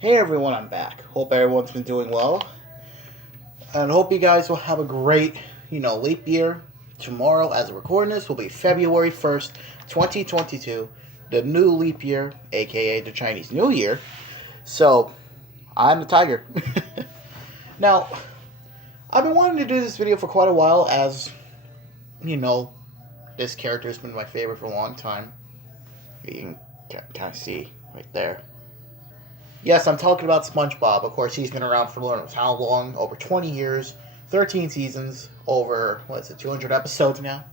Hey everyone, I'm back. Hope everyone's been doing well. And hope you guys will have a great, leap year. Tomorrow, as we're recording this, will be February 1st, 2022. The new leap year, aka the Chinese New Year. So, I'm the Tiger. Now, I've been wanting to do this video for quite a while as, this character has been my favorite for a long time. You can kind of see right there. Yes, I'm talking about Spongebob. Of course, he's been around for Lord knows how long. Over 20 years, 13 seasons, over, 200 episodes now?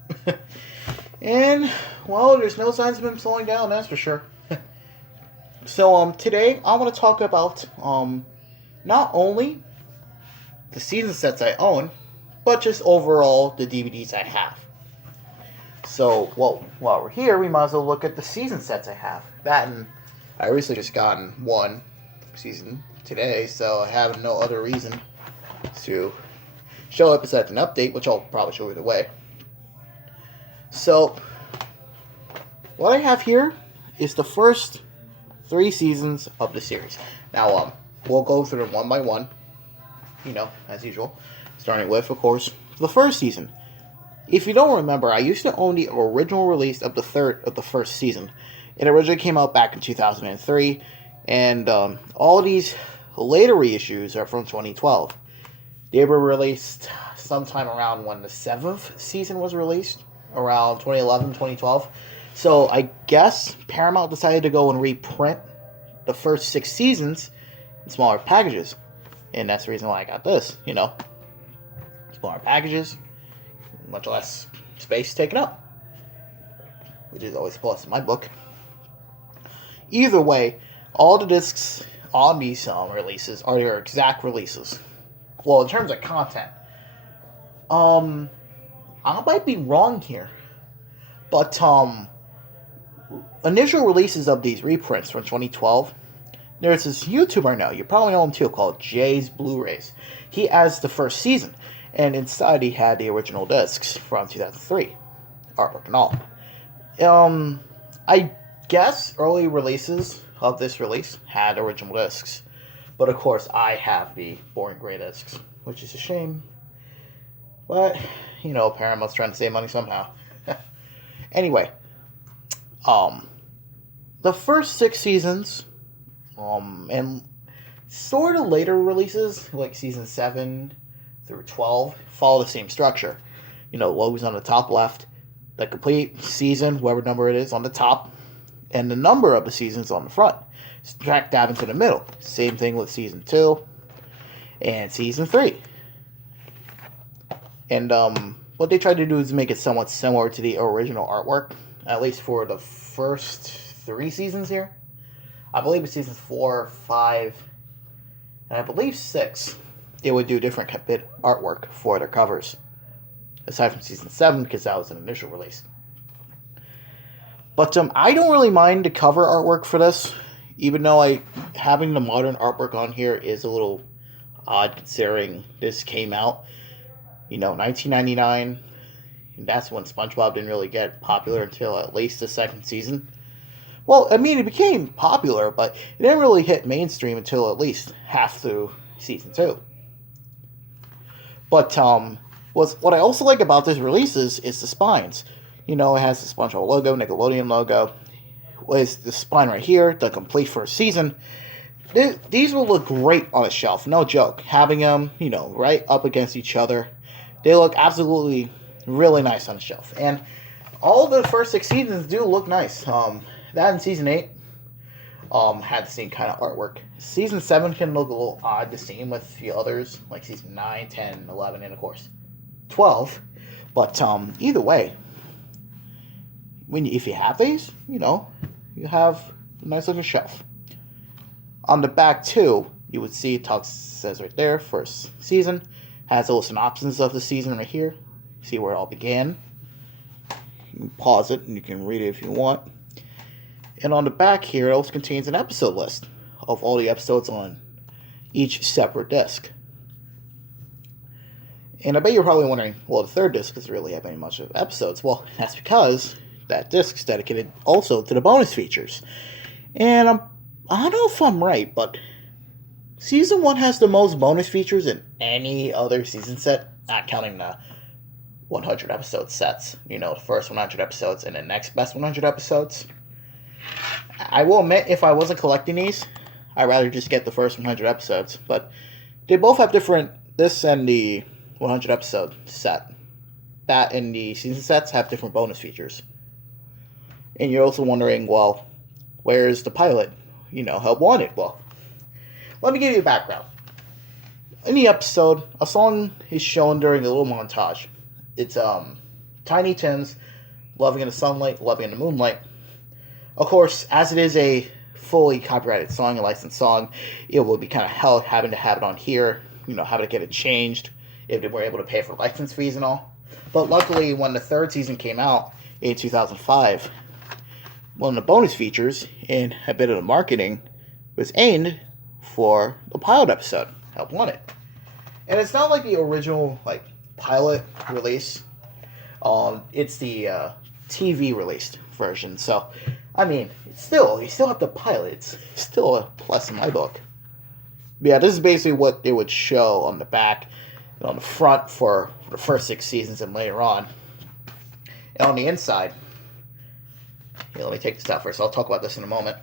And, well, there's no signs of him slowing down, that's for sure. So, today, I want to talk about, not only the season sets I own, but just overall the DVDs I have. So, well, while we're here, we might as well look at the season sets I have. That and I recently just gotten one season today, so I have no other reason to show up besides an update, which I'll probably show either way. So, what I have here is the first 3 seasons of the series. Now, we'll go through them one by one, as usual, starting with, of course, the first season. If you don't remember, I used to own the original release of the first season. It originally came out back in 2003, and all these later reissues are from 2012. They were released sometime around when the 7th season was released, around 2011, 2012. So I guess Paramount decided to go and reprint the first 6 seasons in smaller packages. And that's the reason why I got this, Smaller packages, much less space taken up, which is always a plus in my book. Either way, all the discs on these releases are their exact releases. Well, in terms of content, I might be wrong here, but initial releases of these reprints from 2012, there's this YouTuber I know, you probably know him too, called Jay's Blu-rays. He has the first season, and inside he had the original discs from 2003, artwork and all. I guess early releases of this release had original discs, but of course I have the boring gray discs, which is a shame. But Paramount's trying to save money somehow. Anyway, the first 6 seasons, and sort of later releases like season 7 through 12 follow the same structure. Logos on the top left, the complete season, whatever number it is, on the top, and the number of the seasons on the front. Track dab into the middle. Same thing with season 2 and season 3. And what they tried to do is make it somewhat similar to the original artwork, at least for the first 3 seasons here. I believe it's seasons 4, 5, and I believe 6. They would do different bit artwork for their covers, aside from season 7, because that was an initial release. But I don't really mind the cover artwork for this, even though having the modern artwork on here is a little odd considering this came out, 1999. And that's when SpongeBob didn't really get popular until at least the 2nd season. Well, I mean, it became popular, but it didn't really hit mainstream until at least half through season 2. But what I also like about this release is the spines. It has the SpongeBob logo, Nickelodeon logo. With the spine right here, the complete first season. These will look great on a shelf, no joke. Having them, right up against each other, they look absolutely really nice on a shelf. And all the first 6 seasons do look nice. That in season 8 had the same kind of artwork. Season 7 can look a little odd to see with the others, like season 9, 10, 11, and of course 12. But either way, if you have these, you have a nice looking shelf. On the back too, you would see it says right there, first season. Has a little synopsis of the season right here. See where it all began. You can pause it and you can read it if you want. And on the back here, it also contains an episode list of all the episodes on each separate disc. And I bet you're probably wondering, well, the 3rd disc doesn't really have any much of episodes. Well, that's because that disc is dedicated also to the bonus features. And I don't know if I'm right, but Season 1 has the most bonus features in any other season set, not counting the 100 episode sets. The first 100 episodes and the next best 100 episodes. I will admit, if I wasn't collecting these, I'd rather just get the first 100 episodes. But they both have different... This and the 100 episode set. That and the season sets have different bonus features. And you're also wondering, well, where's the pilot? Help Wanted. Well, let me give you a background. In the episode, a song is shown during a little montage. It's Tiny Tim's Loving in the Sunlight, Loving in the Moonlight. Of course, as it is a fully copyrighted song, a licensed song, it would be kind of hell having to have it on here, having to get it changed if they were able to pay for license fees and all. But luckily, when the third season came out in 2005, one of the bonus features and a bit of the marketing was aimed for the pilot episode, Help Wanted. And it's not like the original pilot release. It's the TV released version. So, I mean, you still have the pilot. It's still a plus in my book. But yeah, this is basically what they would show on the back and on the front for the first 6 seasons and later on. And on the inside, let me take this out first. I'll talk about this in a moment.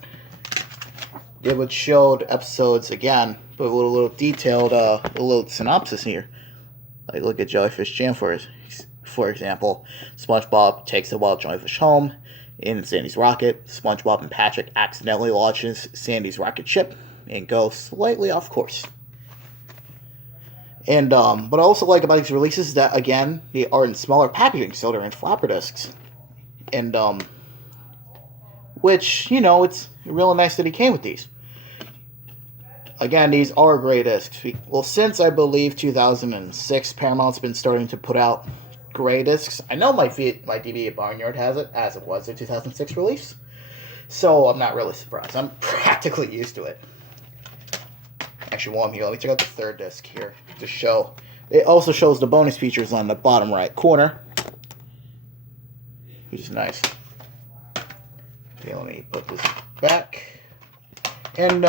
It would show the episodes again, but with a little detailed, a little synopsis here. Look at Jellyfish Jam for example. SpongeBob takes a wild jellyfish home in Sandy's rocket. SpongeBob and Patrick accidentally launches Sandy's rocket ship and go slightly off course. And what I also like about these releases is that, again, they are in smaller packaging, so they're in flopper discs. And which, it's really nice that he came with these. Again, these are gray discs. Well, since I believe 2006, Paramount's been starting to put out gray discs. I know my DVD Barnyard has it, as it was their 2006 release. So I'm not really surprised. I'm practically used to it. Actually, while I'm here, let me check out the third disc here to show. It also shows the bonus features on the bottom right corner, which is nice. Okay, let me put this back. And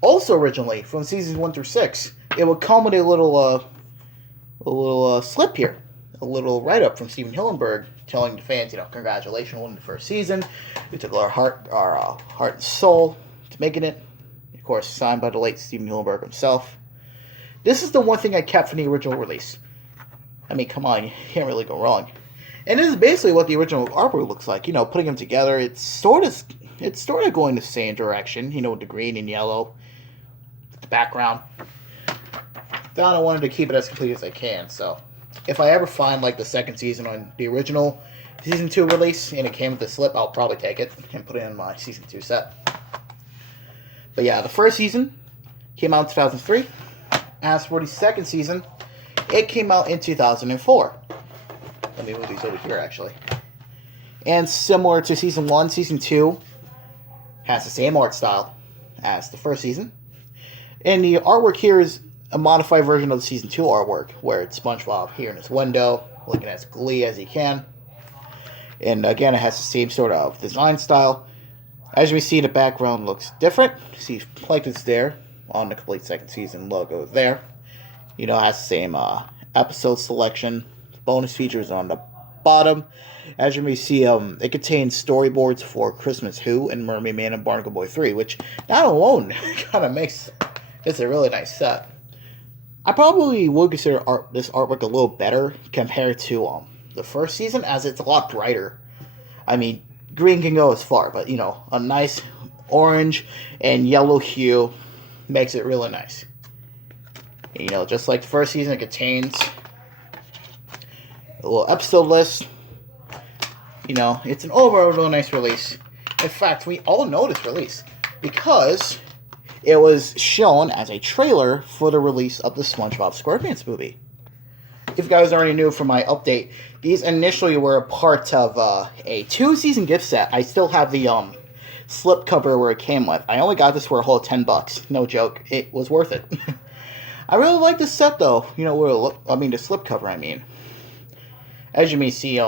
also originally from seasons 1 through 6, it would come with a little slip here, a little write-up from Steven Hillenburg telling the fans, congratulations on the first season. We took our heart and soul to making it. Of course, signed by the late Steven Hillenburg himself. This is the one thing I kept from the original release. I mean, come on, you can't really go wrong. And this is basically what the original artwork looks like. Putting them together, it's sort of going the same direction. With the green and yellow, the background. Then I wanted to keep it as complete as I can. So, if I ever find the second season on the original season 2 release and it came with the slip, I'll probably take it and put it in my season 2 set. But yeah, the first season came out in 2003. As for the second season, it came out in 2004. Let me move these over here, actually. And similar to Season 1, Season 2 has the same art style as the first season. And the artwork here is a modified version of the Season 2 artwork, where it's SpongeBob here in his window, looking as glee as he can. And again, it has the same sort of design style. As we see, the background looks different. See, Plankton's there on the complete second season logo there. It has the same episode selection. Bonus features on the bottom. As you may see, it contains storyboards for Christmas Who and Mermaid Man and Barnacle Boy 3, which that alone kind of makes this a really nice set. I probably would consider this artwork a little better compared to the first season, as it's a lot brighter. I mean, green can go as far, but a nice orange and yellow hue makes it really nice. Just like the first season, it contains a little episode list. It's an overall really nice release. In fact, we all know this release because it was shown as a trailer for the release of the SpongeBob SquarePants movie. If you guys already knew from my update, these initially were a part of a 2-season gift set. I still have the slip cover where it came with. I only got this for a whole $10. No joke. It was worth it. I really like this set, though. The slip cover, I mean. As you may see,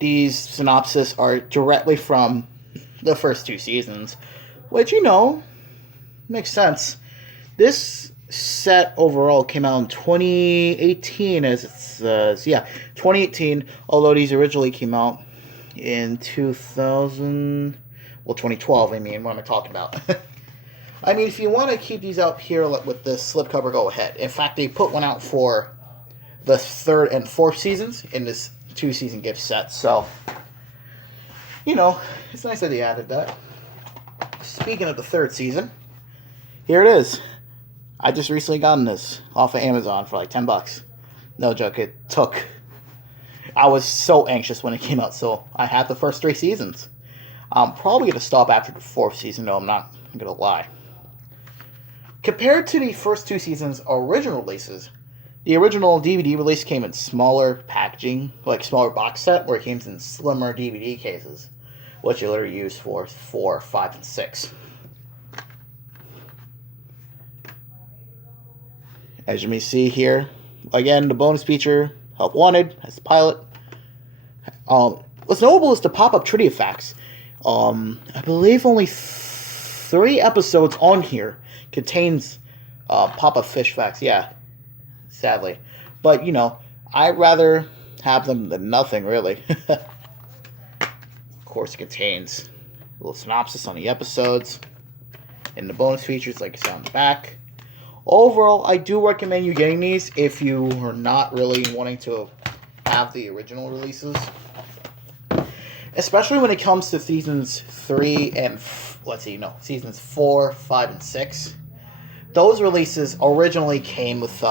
these synopses are directly from the first 2 seasons, which, makes sense. This set overall came out in 2018, as it says. Yeah, 2018, although these originally came out in 2000... Well, 2012, I mean, what am I talking about? I mean, if you want to keep these out here with the slipcover, go ahead. In fact, they put one out for the 3rd and 4th seasons in this 2-season gift set, so, you know, it's nice that they added that. Speaking of the 3rd season, here it is. I just recently gotten this off of Amazon for like $10. No joke, I was so anxious when it came out, so I had the first 3 seasons. I'm probably going to stop after the 4th season, though, I'm not going to lie. Compared to the first 2 seasons' original releases, the original DVD release came in smaller packaging, like smaller box set, where it came in slimmer DVD cases, which you literally use for 4, 5, and 6. As you may see here, again, the bonus feature, Help Wanted, as the pilot. What's notable is the pop-up trivia facts. I believe only 3 episodes on here contains pop-up fish facts, yeah, sadly. But, you know, I'd rather have them than nothing, really. Of course, it contains a little synopsis on the episodes and the bonus features, like you saw on the back. Overall, I do recommend you getting these if you are not really wanting to have the original releases. Especially when it comes to seasons 3 and, seasons 4, 5, and 6. Those releases originally came with,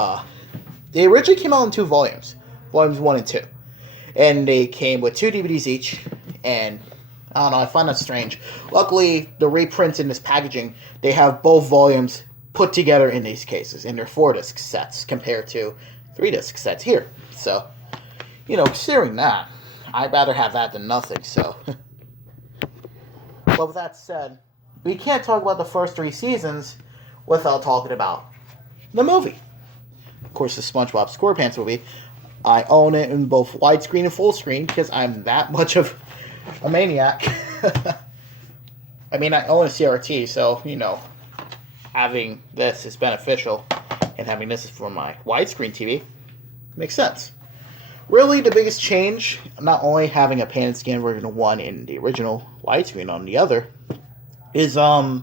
they originally came out in 2 volumes. Volumes 1 and 2. And they came with 2 DVDs each. And, I don't know, I find that strange. Luckily, the reprints in this packaging, they have both volumes put together in these cases. And they're 4-disc sets compared to 3-disc sets here. So, you know, considering that, I'd rather have that than nothing, so. But with that said, we can't talk about the first 3 seasons without talking about the movie. Of course, the SpongeBob SquarePants movie. I own it in both widescreen and full screen because I'm that much of a maniac. I mean, I own a CRT, so, you know, having this is beneficial, and having this for my widescreen TV makes sense. Really, the biggest change, not only having a pan and scan version of one and the original widescreen on the other, is of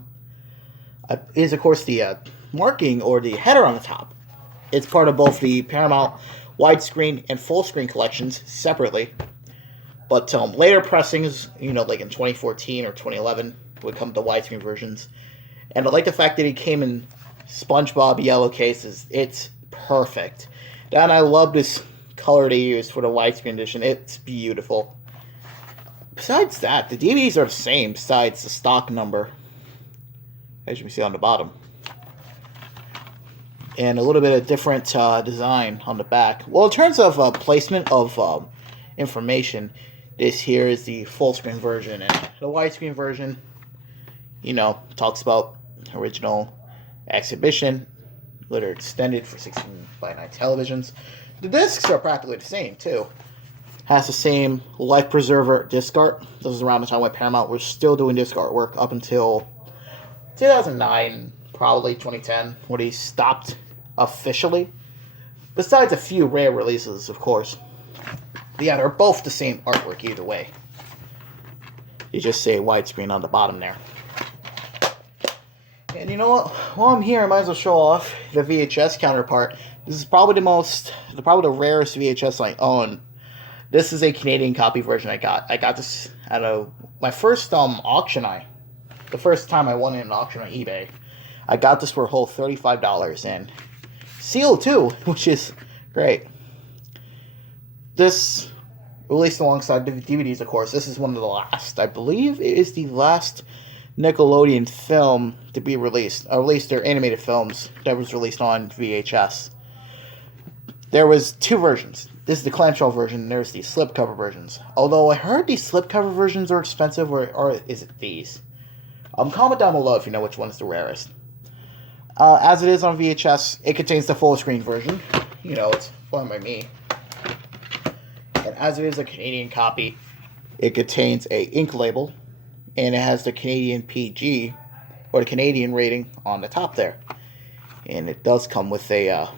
course the marking or the header on the top. It's part of both the Paramount widescreen and full screen collections separately. But later pressings, you know, like in 2014 or 2011, would come to widescreen versions. And I like the fact that it came in SpongeBob yellow cases. It's perfect. And I love this color they used for the widescreen edition. It's beautiful. Besides that, the DVDs are the same besides the stock number, as you can see on the bottom. And a little bit of different design on the back. Well, in terms of placement of information, this here is the full screen version, and the widescreen version, you know, talks about original exhibition, later extended for 16:9 televisions. The discs are practically the same, too. Has the same life preserver disc art. This was around the time when Paramount was still doing disc artwork up until 2009, probably 2010, when he stopped officially. Besides a few rare releases, of course. But yeah, they're both the same artwork either way. You just say widescreen on the bottom there. And you know what? While I'm here, I might as well show off the VHS counterpart. This is probably the rarest VHS I own. This is a Canadian copy version I got. I got this at my first auction the first time I won in an auction on eBay. I got this for a whole $35 and sealed too, which is great. This released alongside the DVDs, of course. This is one of the last. I believe it is the last Nickelodeon film to be released. Or at least their animated films that was released on VHS. There was 2 versions. This is the clamshell version, and there's the slipcover versions. Although I heard these slipcover versions are expensive, or is it these? Comment down below if you know which one is the rarest. As it is on VHS, it contains the full screen version. You know, it's fun by me. And as it is a Canadian copy, it contains a ink label, and it has the Canadian PG, or the Canadian rating, on the top there. And it does come with a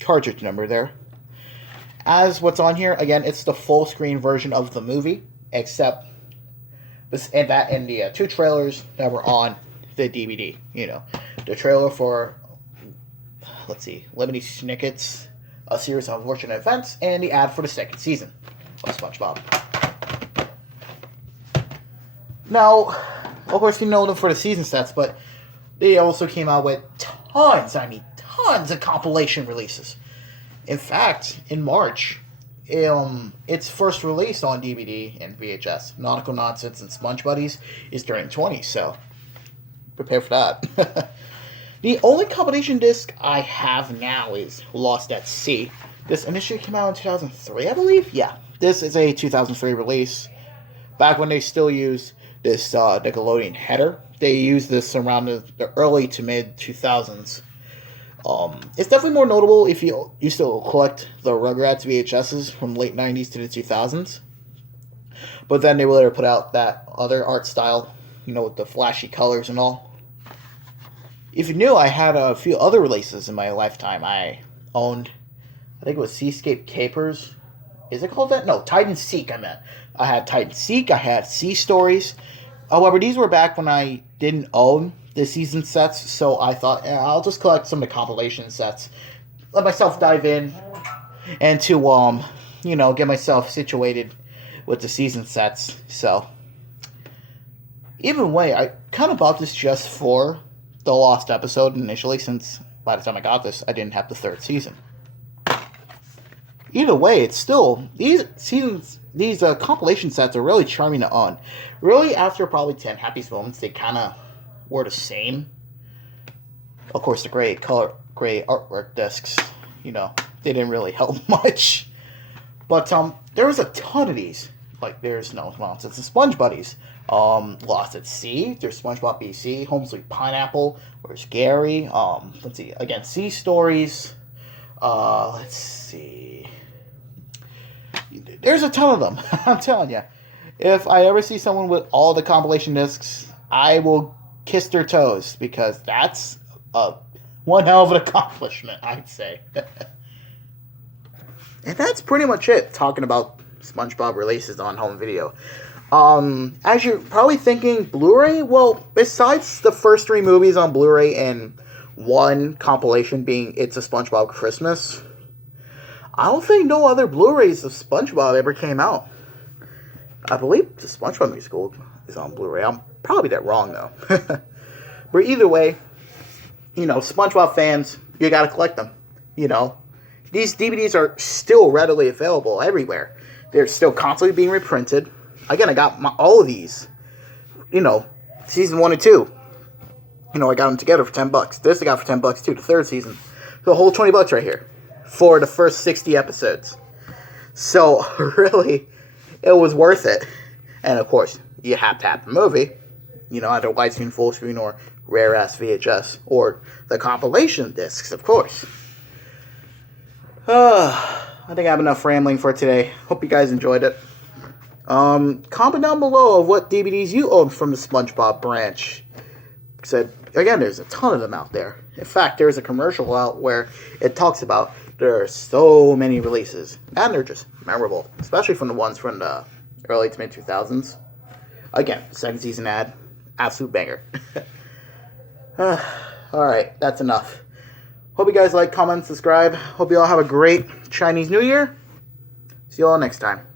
cartridge number there. As what's on here, again, it's the full screen version of the movie, except and the 2 trailers that were on the DVD. You know, the trailer for, let's see, Lemony Snicket's A Series of Unfortunate Events, and the ad for the 2nd season of SpongeBob. Now, of course, you know them for the season sets, but they also came out with tons of compilation releases. In fact, in March, its first release on DVD and VHS, Nautical Nonsense and Sponge Buddies, is turning 20, so prepare for that. The only compilation disc I have now is Lost at Sea. This initially came out in 2003, I believe? Yeah, this is a 2003 release. Back when they still used this Nickelodeon header. They used this around the early to mid 2000s. It's definitely more notable if you used to collect the Rugrats VHSs from late 90s to the 2000s. But then they would later put out that other art style, you know, with the flashy colors and all. If you knew, I had a few other releases in my lifetime. I owned, I think it was Seascape Capers. Is it called that? No, Tide and Seek, I meant. I had Tide and Seek, I had Sea Stories. However, these were back when I didn't own the season sets, so I thought, I'll just collect some of the compilation sets. Let myself dive in and to, you know, get myself situated with the season sets. So, either way, I kind of bought this just for the Lost episode initially, since by the time I got this, I didn't have the 3rd season. Either way, it's still, these compilation sets are really charming to own. Really, after probably 10 happiest moments, they kind of were the same. Of course, the gray artwork discs, you know, they didn't really help much. But there was a ton of these. Like, there's No Nonsense and Sponge Buddies. Lost at Sea. There's SpongeBob BC. Home Sweet Pineapple. Where's Gary? Let's see. Again, Sea Stories. Let's see. There's a ton of them. I'm telling you. If I ever see someone with all the compilation discs, I will kiss their toes, because that's one hell of an accomplishment, I'd say. And that's pretty much it, talking about SpongeBob releases on home video. As you're probably thinking, Blu-ray? Well, besides the first 3 movies on Blu-ray and one compilation being It's a SpongeBob Christmas, I don't think no other Blu-rays of SpongeBob ever came out. I believe the SpongeBob musical is on Blu-ray. I'm probably that wrong, though. But either way, you know, SpongeBob fans, you gotta collect them. You know, these DVDs are still readily available everywhere. They're still constantly being reprinted. Again, I got all of these. You know, season 1 and 2. You know, I got them together for $10. This I got for $10 too, the 3rd season. The whole $20 right here for the first 60 episodes. So, really, it was worth it. And, of course, you have to have the movie. You know, either widescreen, full screen, or rare-ass VHS. Or the compilation discs, of course. I think I have enough rambling for today. Hope you guys enjoyed it. Comment down below of what DVDs you own from the SpongeBob branch. Said again, there's a ton of them out there. In fact, there's a commercial out where it talks about there are so many releases, and they're just memorable, especially from the ones from the early to mid 2000s. Again, 2nd season ad, absolute banger. Alright, that's enough. Hope you guys like, comment, subscribe. Hope you all have a great Chinese New Year. See you all next time.